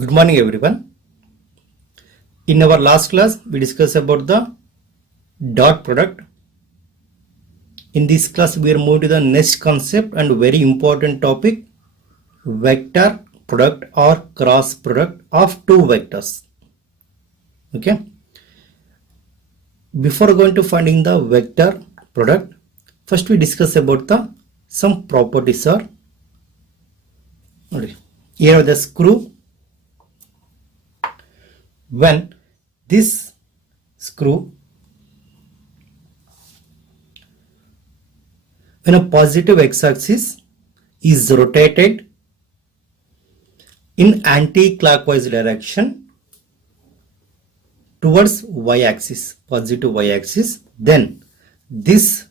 Good morning everyone. In our last class we discussed about the dot product. In this class we are moving to the next concept and very important topic, vector product or cross product of two vectors. Okay. Before going to finding the vector product, first we discuss about the some properties are. Here the screw. When this screw, when a positive x-axis is rotated in anti-clockwise direction towards y-axis, positive y-axis, then this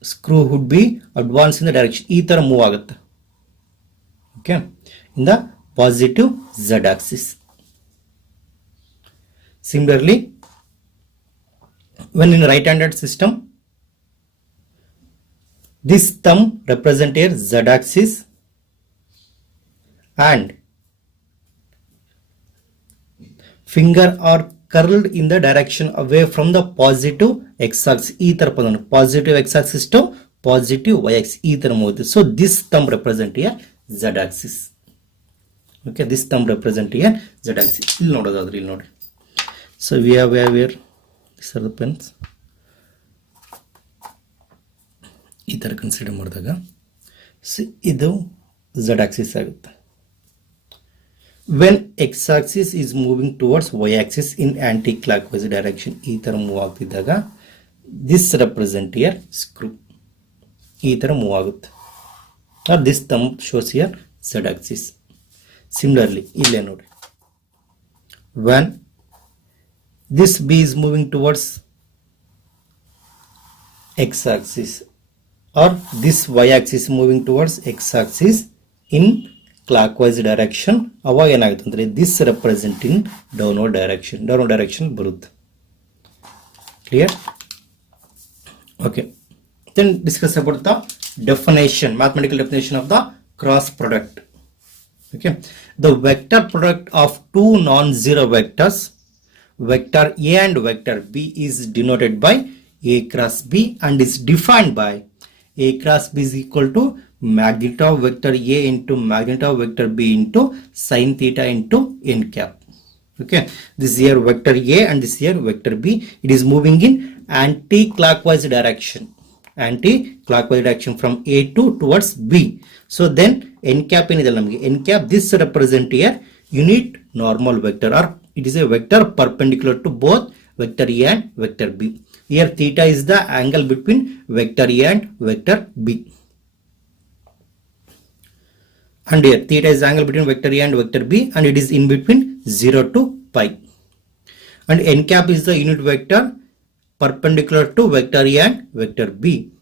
screw would be advanced in the direction ee ತರ move ಆಗುತ್ತೆ. Okay, in the positive z-axis. Similarly, when in right-handed system, this thumb represents here z-axis and finger are curled in the direction away from the positive x-axis. Positive x-axis to positive y-axis. So this thumb represents here z-axis. Okay, this thumb represents here z-axis. So we have where these are the pens. ಈ ತರ consider ಮಾಡಿದಾಗ ಇದು z axis ಆಗುತ್ತೆ. When x axis is moving towards y axis in anti clockwise direction, ಈ ತರ move ಆಗ್ತಿದ್ದಾಗ this represent here screw. ಈ ತರ move ಆಗುತ್ತೆ. Or this thumb shows here z axis. Similarly, ಇಲ್ಲೇ ನೋಡಿ, when this B is moving towards x-axis or this y-axis moving towards x-axis in clockwise direction, ಅವಾಗ ಏನಾಗುತ್ತೆ ಅಂದ್ರೆ this representing downward direction ಬರುತ್ತೆ. Clear? Okay. Then discuss about the definition, mathematical definition of the cross product. Okay. The vector product of two non-zero vectors, vector A and vector B, is denoted by A cross B and is defined by A cross B is equal to magnitude of vector A into magnitude of vector B into sin theta into n cap. Okay, this here vector A and this here vector B. It is moving in anti-clockwise direction. Anti-clockwise direction from A2 towards B. So then n cap n cap, this represent here unit normal vector, or it is a vector perpendicular to both vector A and vector B. Here theta is the angle between vector A and vector B. And here theta is the angle between vector A and vector B, and it is in between 0 to pi. And n cap is the unit vector perpendicular to vector A and vector B.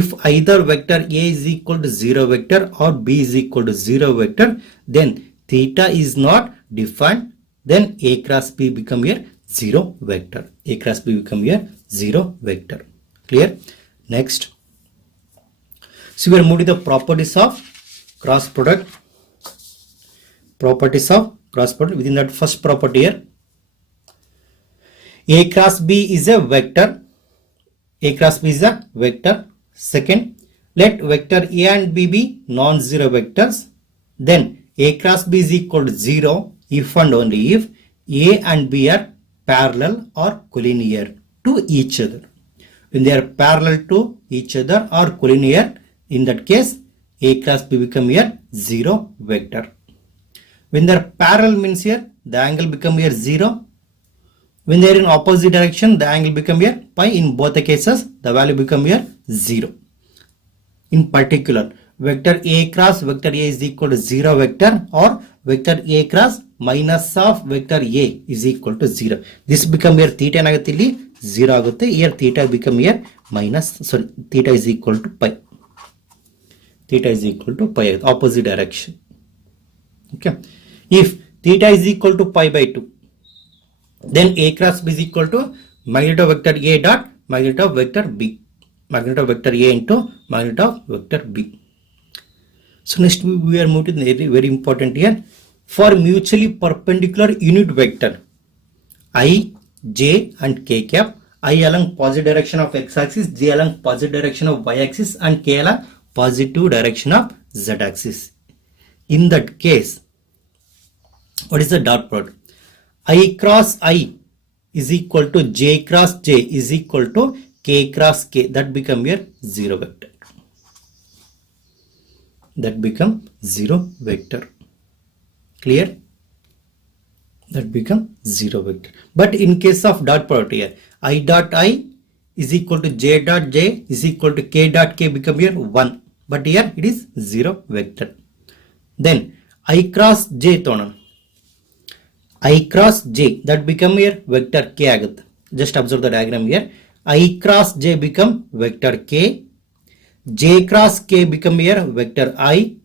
If either vector A is equal to 0 vector or B is equal to 0 vector, then theta is not defined. Then A cross B become here 0 vector. A cross B become here 0 vector. Clear? Next. So we are moving to the properties of cross product. Properties of cross product. Within that first property here, A cross B is a vector. A cross B is a vector. Second, let vector A and B be non-zero vectors. Then A cross B is equal to 0 if and only if A and B are parallel or collinear to each other. When they are parallel to each other or collinear, in that case A cross B become here 0 vector. When they are parallel means here the angle become here 0. When they are in opposite direction, the angle become here pi. In both the cases the value become here 0. In particular, vector A cross vector A is equal to 0 vector, or vector A cross minus of vector A is equal to 0. This become here theta ಏನಾಗುತ್ತೆ ಇಲ್ಲಿ 0 ಆಗುತ್ತೆ. Here theta become here minus, sorry, theta is equal to pi. Theta is equal to pi, opposite direction. Okay. If theta is equal to pi by 2, then A cross B is equal to magnitude of vector A dot magnitude of vector B. Magnitude of vector A into magnitude of vector B. So next we are moving to very important here, for mutually perpendicular unit vector I, j and k cap, I along positive direction of x-axis, j along positive direction of y-axis and k along positive direction of z-axis. In that case, what is the dot product? I cross I is equal to j cross j is equal to k cross k. That become your zero vector. That become zero vector. Clear? That become zero vector. But in case of dot product here, I dot I is equal to j dot j is equal to k dot k become here 1. But here it is zero vector. Then I cross j ತೋಣ I cross j that become here vector k ಆಗುತ್ತೆ. Just observe the diagram here. I cross j become vector k, j cross k become here vector I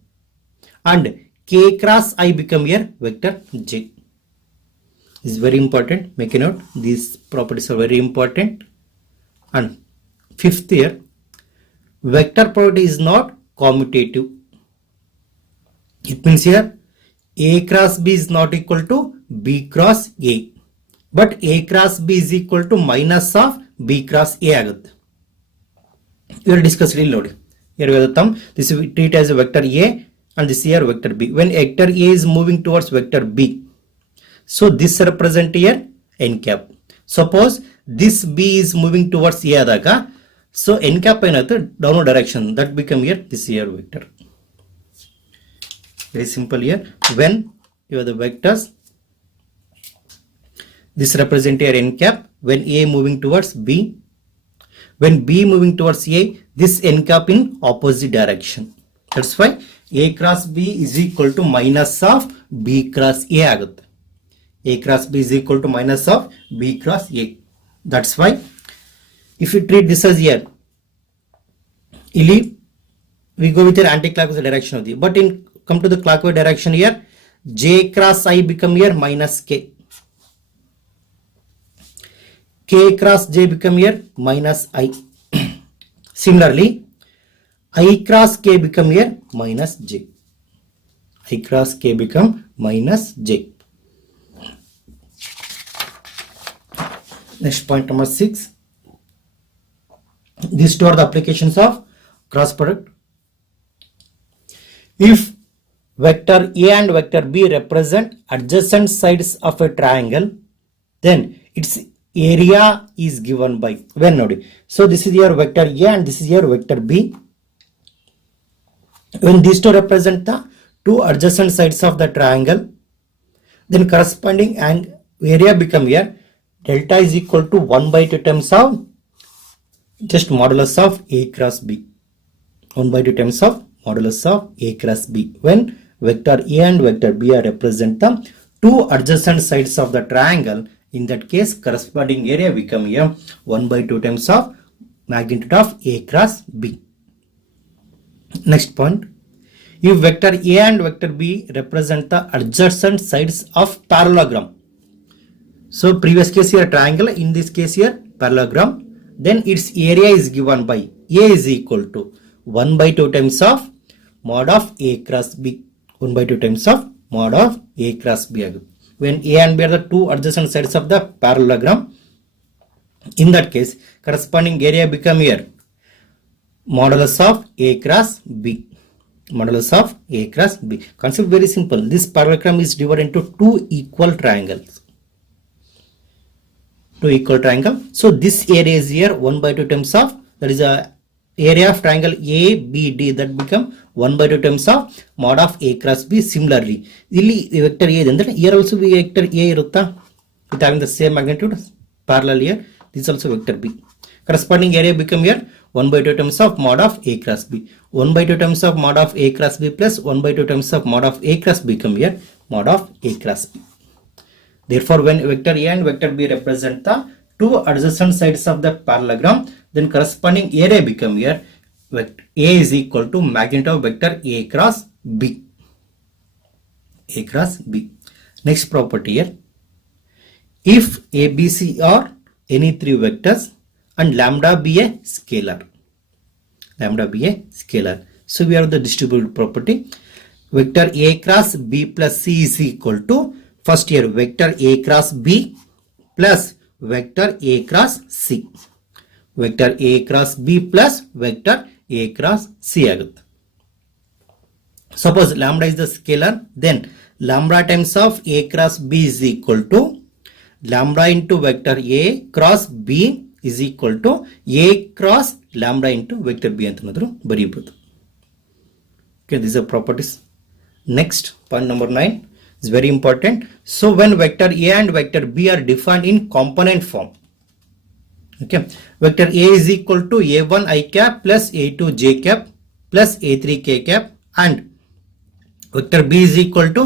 and k cross I become here vector j. Is very important. Make a note. These properties are very important. And fifth here, vector property is not commutative. It means here a cross b is not equal to b cross a, but a cross b is equal to minus of b cross a ಆಗುತ್ತೆ. We will discuss it ನೋಡಿ. Here we have the thumb. This we treat as a vector a and this here vector b. When vector a is moving towards vector b, so this represent here n cap. Suppose this b is moving towards a ಆದಾಗ, so n cap ಏನಾಗುತ್ತೆ downward direction, that become here this here vector. Very simple here. When you have the vectors, this represent here n cap. When a moving towards b, when b moving towards a, this n cap in opposite direction. That's why a cross b is equal to minus of b cross a ಆಗುತ್ತೆ. A cross b is equal to minus of b cross a. That's why if you treat this as here, we go with your anti-clockwise direction of the, but in come to the clockwise direction here, j cross I become here minus k, k cross j become here minus I. Similarly, I cross k become here minus j. I cross k become minus j. Next point number 6. These two are the applications of cross product. If vector A and vector B represent adjacent sides of a triangle, then its area is given by, when nodi. So this is your vector A and this is your vector B. When these two represent the two adjacent sides of the triangle, then corresponding and area become here delta is equal to 1 by 2 times of just modulus of A cross B. 1 by 2 times of modulus of A cross B. When vector A and vector B are represent the two adjacent sides of the triangle, in that case corresponding area become here 1 by 2 times of magnitude of A cross B. Next point, if vector A and vector B represent the adjacent sides of parallelogram. So previous case here triangle, in this case here parallelogram, then its area is given by A is equal to 1 by 2 times of mod of A cross B. 1 by 2 times of mod of A cross B. When A and B are the two adjacent sides of the parallelogram, in that case corresponding area become here modulus of A cross B. Modulus of A cross B. Concept very simple. This parallelogram is divided into two equal triangles. Two equal triangle. So this area is here 1 by 2 times of, that is a area of triangle ABD, that become 1 by 2 times of mod of A cross B. Similarly, ಇಲ್ಲಿ vector A is ಅಂದ್ರೆ here also vector A ಇರುತ್ತಾ, with having the same magnitude parallel here. This is also vector B. Corresponding area become here 1 by 2 times of mod of A cross B. 1 by 2 times of mod of A cross B plus 1 by 2 times of mod of A cross B become here mod of A cross B. Therefore, when vector A and vector B represent the two adjacent sides of the parallelogram, then corresponding area become here vector A is equal to magnitude of vector A cross B. A cross B. Next property here, if ABC are any three vectors and lambda be a scalar. Lambda be a scalar. So we have the distributive property. vector A cross B plus C is equal to, first here vector A cross B plus vector A cross C. Vector A cross B plus vector A cross C ಆಗುತ್ತೆ. Suppose lambda is the scalar, then lambda times of A cross B is equal to lambda into vector A cross B is equal to A cross lambda into vector B ಅಂತನಾದರೂ ಬರೆಯಬಹುದು. Okay, these are properties. Next, point number 9 is very important. So when vector A and vector B are defined in component form, okay, vector A is equal to A1 I cap plus A2 J cap plus A3 K cap, and vector B is equal to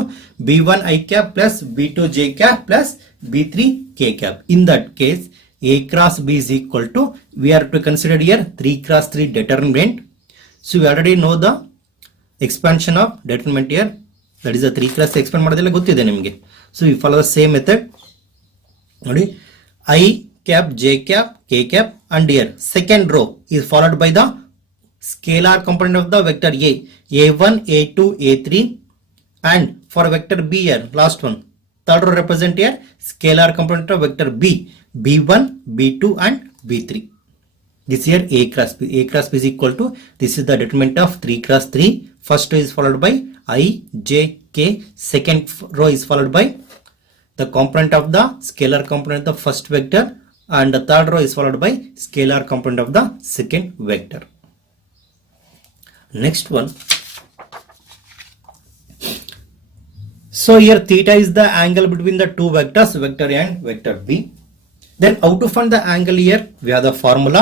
B1 I cap plus B2 J cap plus B3 K cap. In that case, A cross B is equal to, we are to consider here 3 cross 3 determinant. So we already know the expansion of determinant here, that is a 3 cross expand ಮಾಡೋದೆಲ್ಲ ಗೊತ್ತಿದೆ ನಿಮಗೆ. So we follow the same method. ನೋಡಿ, I cap, J cap, K cap, and here second row is followed by the scalar component of the vector A, A1, A2, A3, and for vector B here, last one, third row represent here scalar component of vector B, B1, B2, and B3. This here A cross B. A cross B is equal to, this is the determinant of 3 cross 3. First row is followed by I, J, K. Second row is followed by the component of the scalar component of the first vector, and the third row is followed by scalar component of the second vector. Next one. So here theta is the angle between the two vectors, vector A and vector B. Then how to find the angle here? We have the formula.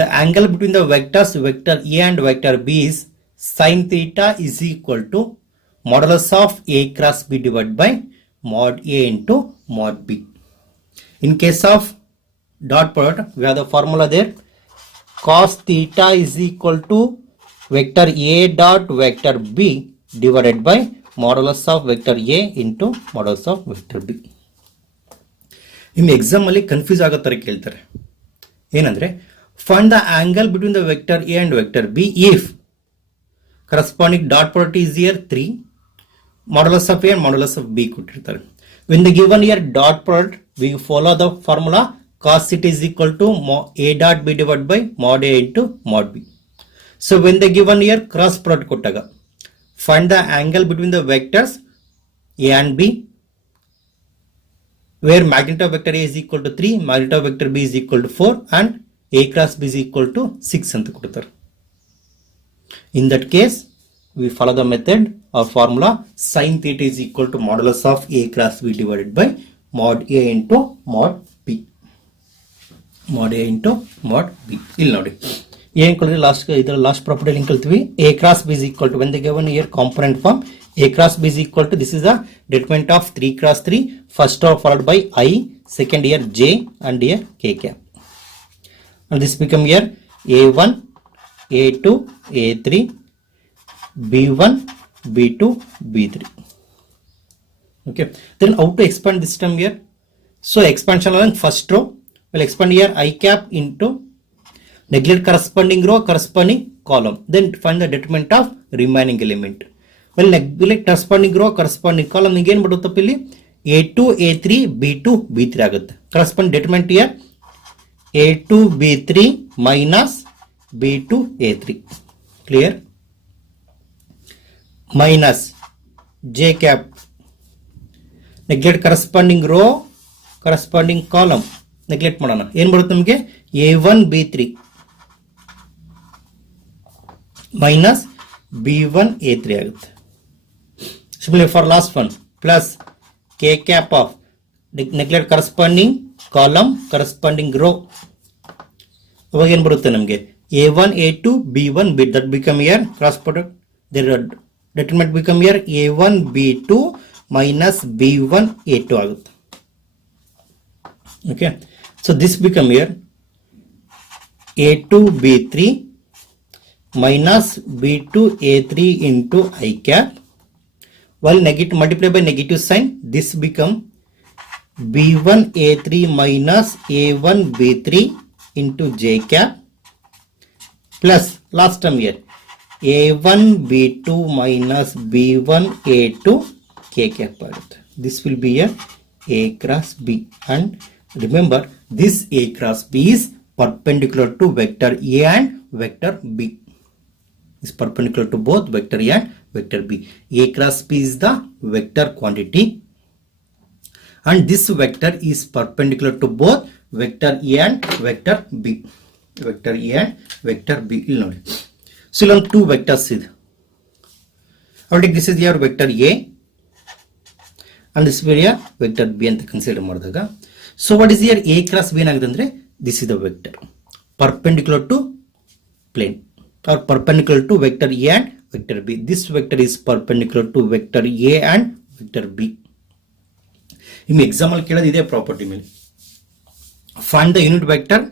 The angle between the vectors vector A and vector B is sin theta is equal to modulus of A cross B divided by mod A into mod B. In case of dot product, we have the formula there. Cos theta is equal to vector A dot vector B divided by modulus of vector A into modulus of vector B. ನಿಮಗೆ exam ಅಲ್ಲಿ confuse ಆಗೋ ತರ ಕೇಳ್ತಾರೆ. ಏನಂದ್ರೆ, find the angle between the vector A and vector B if corresponding dot product is here 3, modulus of A and modulus of B ಕೊಟ್ಟಿರ್ತಾರೆ. When the given here dot product, we follow the formula cos theta is equal to A dot B divided by mod A into mod B. So when the given here cross product ಕೊಟ್ಟಾಗ find the angle between the vectors A and B, where magnitude of vector A is equal to 3, magnitude of vector B is equal to 4, and A cross B is equal to 6 ಅಂತ ಕೊಡ್ತಾರೆ. In that case, we follow the method or formula sin theta is equal to modulus of A cross B divided by mod A into mod B. Mod A into mod B. ಇಲ್ಲಿ ನೋಡಿ, ಏನು ಕಲಿದ್ರೆ last ಇದರ last property ಏನು ಕಲ್ತೀವಿ? A cross B is equal to, when they given here component form, A cross B is equal to, this is the determinant of 3 cross 3, first row followed by I, second here J, and here K cap. And this become here A1, A2, A3, B1, B2, B3. Okay. Then how to expand this term here? So expansion along first row, we'll expand here I cap into, neglect corresponding row, corresponding column. Then find the determinant of remaining element. Well, neglect corresponding row, corresponding column. Again, but A2, A3, B2, B3 ಆಗುತ್ತೆ. Corresponding determinant here A2, B3 minus B2, A3. Clear? Minus J cap. Neglect corresponding row, corresponding column. Neglect ಮಾಡೋಣ. ಏನು ಬರುತ್ತೆ ನಮಗೆ? A1, B3 minus B1, A3 ಆಗುತ್ತೆ. Similarly for last one, plus K cap of neglect corresponding column, corresponding row. ಅವಾಗ ಏನು ಬರುತ್ತೆ ನಮಗೆ? A1, A2, B1, B, that become here cross product. Their determinant become here A1, B2 minus B1, A2 ಆಗುತ್ತೆ. Okay. So this become here A2, B3 minus B2, A3 into I cap. While negative multiply by negative sign, this become B1, A3 minus A1, B3 into J cap plus last term here a1 b2 minus b1 a2 k cap ಆಗುತ್ತೆ. This will be a cross b, and remember this a cross b is perpendicular to vector a and vector b. Is perpendicular to both vector a and vector b. A cross b is the vector quantity, and this vector is perpendicular to both vector a and vector b. Vector a and vector b. ಇಲ್ಲಿ ನೋಡಿ. So ಇಲ್ಲೊಂದು two vectors ಇದೆ. Already this is your vector a and this is your vector b ಅಂತ consider ಮಾಡಿದಾಗ, so what is your a cross b ಏನಾಗಿದೆ ಅಂದ್ರೆ, this is the vector perpendicular to plane or perpendicular to vector a and vector b. This vector is perpendicular to vector a and vector b. ನಿಮಗೆ exam ಅಲ್ಲಿ ಕೇಳೋದು ಇದೇ property ಮೇಲೆ. Find the unit vector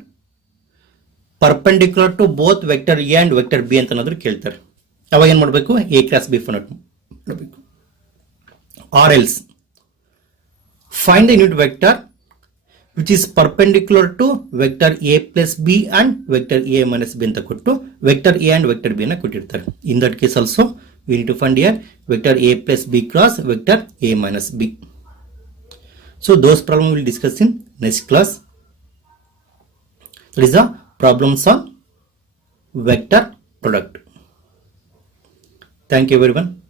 perpendicular to both vector A and vector B ಅಂತ ಏನಾದ್ರು ಕೇಳ್ತಾರೆ. ಅವಾಗ ಏನ್ ಮಾಡಬೇಕು, ಎ ಕ್ರಾಸ್ ಬಿ ಫೈಂಡ್ ಮಾಡಬೇಕು. Or else find the unit vector which is perpendicular to vector A plus B and vector A minus B ಅಂತ ಕೊಟ್ಟು vector A and vector B ಅನ್ನ ಕೊಟ್ಟಿರ್ತಾರೆ. In that case also we need to find here vector A plus B cross vector A minus B. So those problems we will discuss in next class. That is the problems on vector product. Thank you everyone.